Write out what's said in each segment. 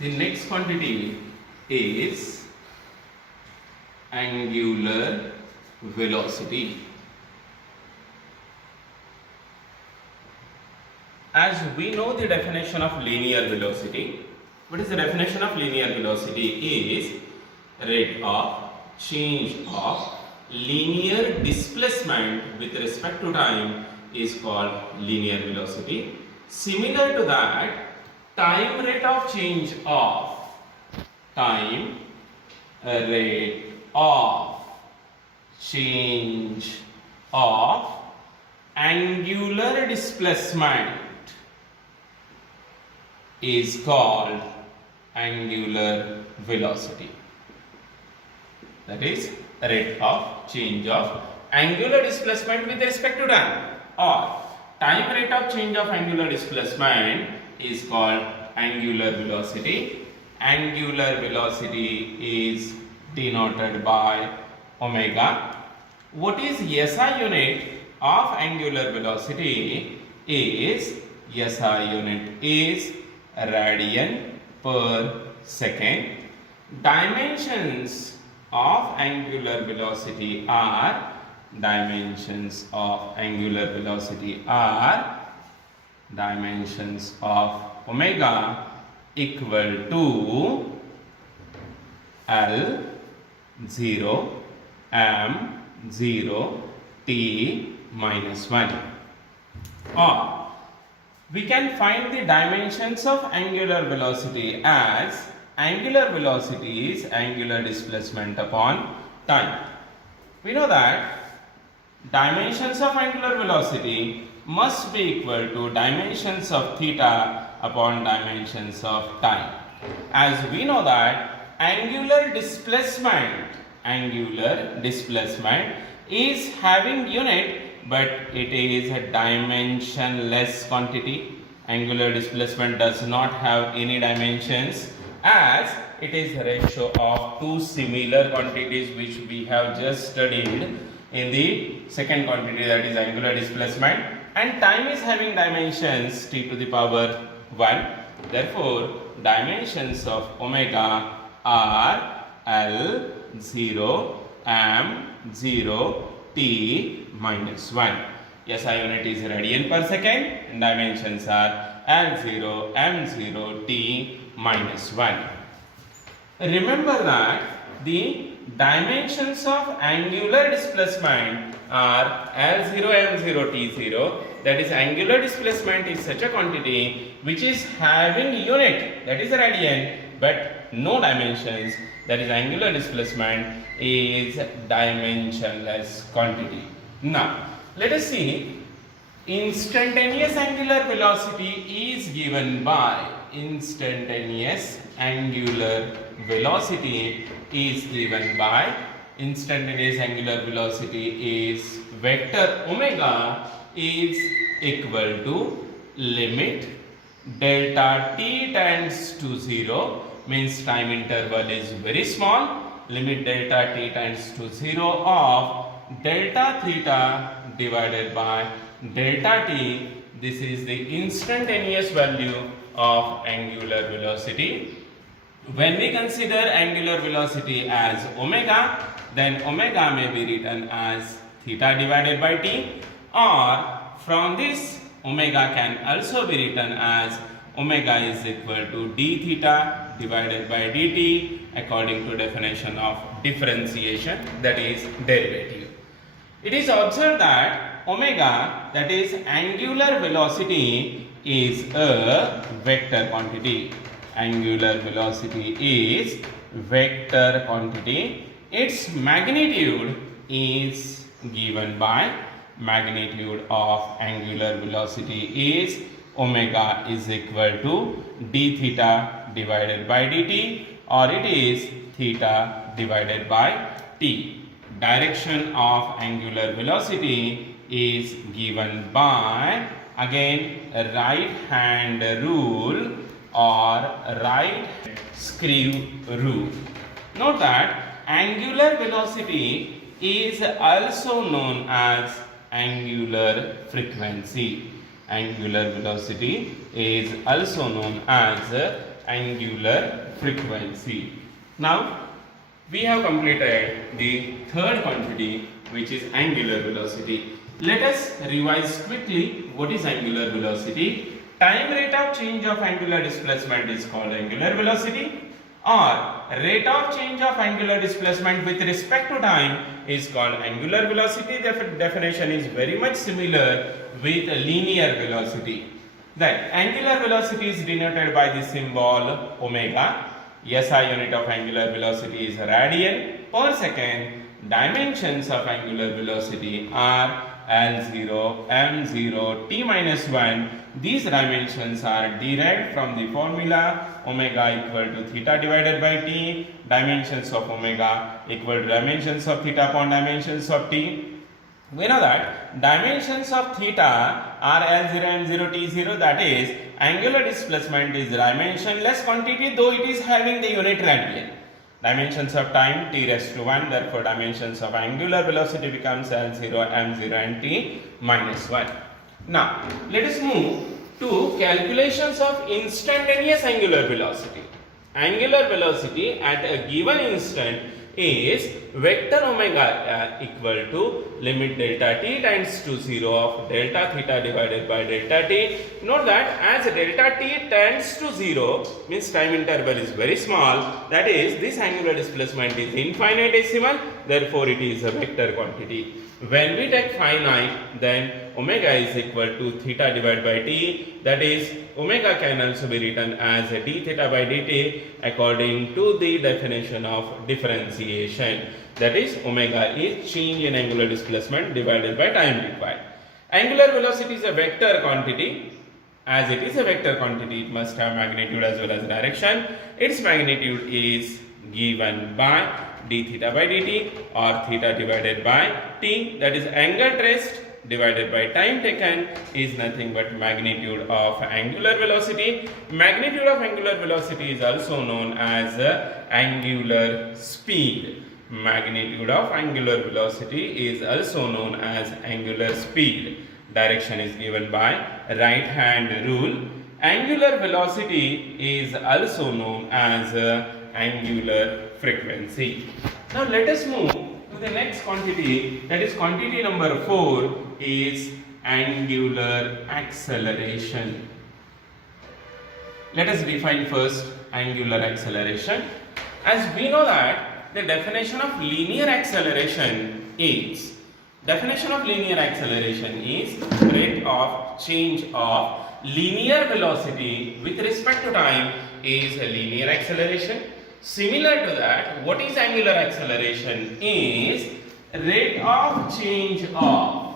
The next quantity is angular velocity. As we know the definition of linear velocity, what is the definition of linear velocity? Is rate of change of linear displacement with respect to time is called linear velocity. Similar to that, time rate of change of angular displacement is called angular velocity. That is rate of change of angular displacement with respect to time, or time rate of change of angular displacement is called angular velocity. Angular velocity is denoted by omega. What is SI unit of angular velocity? Is SI unit is radian per second. Dimensions of angular velocity are dimensions of omega equal to L 0 m 0 t minus 1. Or we can find the dimensions of angular velocity as angular velocity is angular displacement upon time. We know that dimensions of angular velocity must be equal to dimensions of theta upon dimensions of time. As we know that angular displacement is having unit, but it is a dimensionless quantity. Angular displacement does not have any dimensions, as it is a ratio of two similar quantities which we have just studied in the second quantity, that is angular displacement, and time is having dimensions t to the power 1. Therefore, dimensions of omega are L 0 m 0 t minus 1. SI unit is radian per second and dimensions are L0 m0 t minus 1. Remember that the dimensions of angular displacement are L0 m0 t0, that is angular displacement is such a quantity which is having unit, that is radian, but no dimensions, that is angular displacement is dimensionless quantity. Now let us see, instantaneous angular velocity is given by instantaneous angular velocity is vector omega is equal to limit delta t tends to 0, means time interval is very small, limit delta t tends to 0 of delta theta divided by delta t. This is the instantaneous value of angular velocity. When we consider angular velocity as omega, then omega may be written as theta divided by t, or from this omega can also be written as omega is equal to d theta divided by dt according to definition of differentiation, that is derivative. It is observed that omega, that is angular velocity, is a vector quantity. Angular velocity is vector quantity. Its magnitude is given by magnitude of angular velocity is omega is equal to d theta divided by dt, or it is theta divided by t. Direction of angular velocity is given by, again, right hand rule or right screw rule. Note that angular velocity is also known as angular frequency. Angular velocity is also known as angular frequency. Now we have completed the third quantity, which is angular velocity. Let us revise quickly what is angular velocity. Time rate of change of angular displacement is called angular velocity, or rate of change of angular displacement with respect to time is called angular velocity. The definition is very much similar with linear velocity. That angular velocity is denoted by the symbol omega. SI unit of angular velocity is radian per second. Dimensions of angular velocity are L0, M0, T minus 1. These dimensions are derived from the formula omega equal to theta divided by T. Dimensions of omega equal to dimensions of theta upon dimensions of T. We know that dimensions of theta are L0, M0, T0, that is angular displacement is dimensionless quantity though it is having the unit radian. Dimensions of time T raised to 1, therefore dimensions of angular velocity becomes L0, M0 and T minus 1. Now let us move to calculations of instantaneous angular velocity. Angular velocity at a given instant is vector omega equal to limit delta t tends to 0 of delta theta divided by delta t. Note that as delta t tends to 0 means time interval is very small, that is this angular displacement is infinitesimal, therefore it is a vector quantity. When we take finite, then omega is equal to theta divided by t, that is omega can also be written as d theta by dt according to the definition of differentiation, that is omega is change in angular displacement divided by time required. Angular velocity is a vector quantity. As it is a vector quantity, it must have magnitude as well as direction. Its magnitude is given by d theta by dt or theta divided by t, that is angle traced divided by time taken is nothing but magnitude of angular velocity. Magnitude of angular velocity is also known as angular speed. Magnitude of angular velocity is also known as angular speed. Direction is given by right hand rule. Angular velocity is also known as angular frequency. Now let us move to the next quantity, that is quantity number 4 is angular acceleration. Let us define first angular acceleration. As we know that the definition of linear acceleration is rate of change of linear velocity with respect to time is a linear acceleration. Similar to that, what is angular acceleration is rate of change of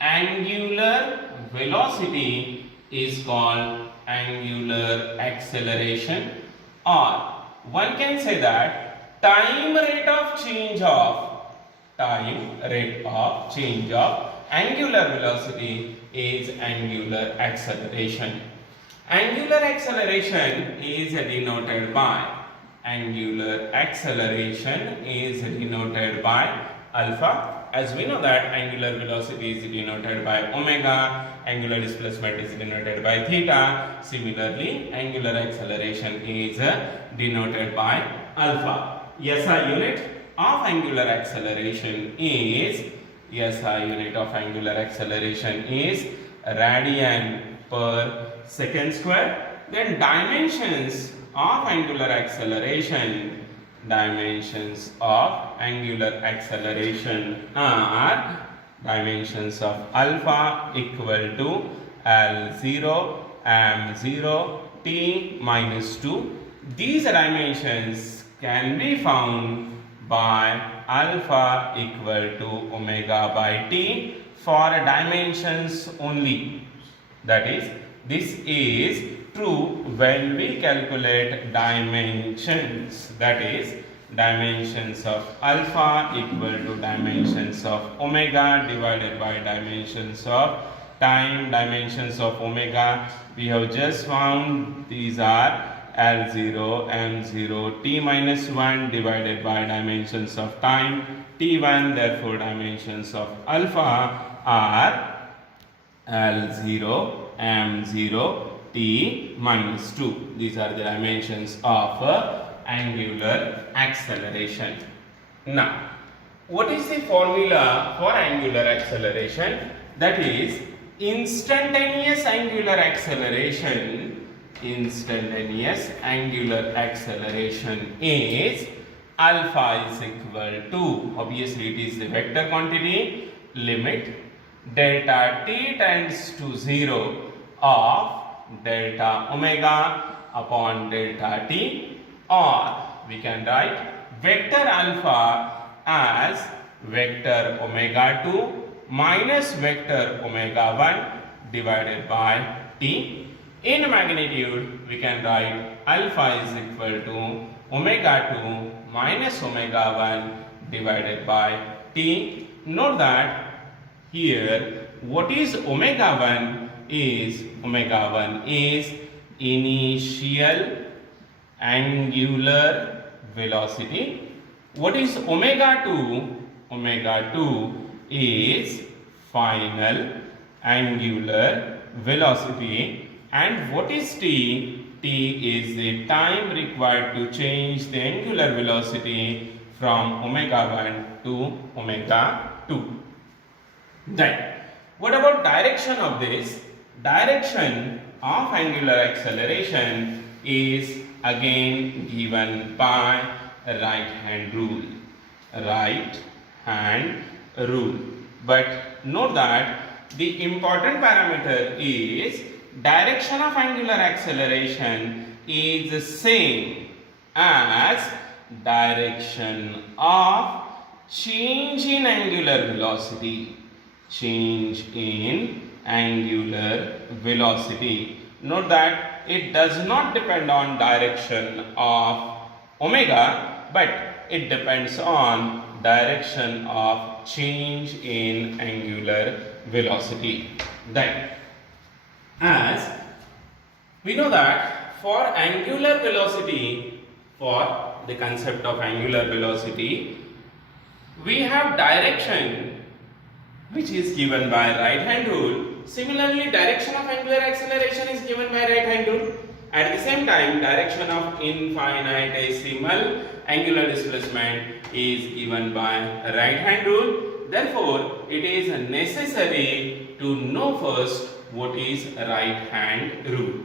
angular velocity is called angular acceleration, or one can say that time rate of change of angular velocity is angular acceleration. Angular acceleration is denoted by alpha. As we know that angular velocity is denoted by omega, angular displacement is denoted by theta. Similarly, angular acceleration is denoted by alpha. SI unit of angular acceleration is radian per second square. Then dimensions of angular acceleration are dimensions of alpha equal to L0, M0, T minus 2. These dimensions can be found by alpha equal to omega by t for dimensions only. That is, this is true when we calculate dimensions, that is dimensions of alpha equal to dimensions of omega divided by dimensions of time. Dimensions of omega we have just found, these are L0, M0, T minus 1 divided by dimensions of time T1, therefore dimensions of alpha are L0, M0, T minus 2. These are the dimensions of angular acceleration. Now, what is the formula for angular acceleration? That is instantaneous angular acceleration. Instantaneous angular acceleration is alpha is equal to, obviously it is the vector quantity, limit delta t tends to 0 of delta omega upon delta t, or we can write vector alpha as vector omega 2 minus vector omega 1 divided by t. In magnitude, we can write alpha is equal to omega 2 minus omega 1 divided by t. Note that here what is omega 1 is, omega 1 is initial angular velocity. What is omega 2? Omega 2 is final angular velocity. And what is t? T is the time required to change the angular velocity from omega 1 to omega 2. Then, what about direction of this? Direction of angular acceleration is again given by right hand rule. Right hand rule. But note that the important parameter is direction of angular acceleration is the same as direction of change in angular velocity. Change in angular velocity. Note that it does not depend on direction of omega, but it depends on direction of change in angular velocity. Then, as we know that for angular velocity, for the concept of angular velocity, we have direction which is given by right hand rule. Similarly, direction of angular acceleration is given by right hand rule. At the same time, direction of infinitesimal angular displacement is given by right hand rule. Therefore, it is necessary to know first what is right hand rule.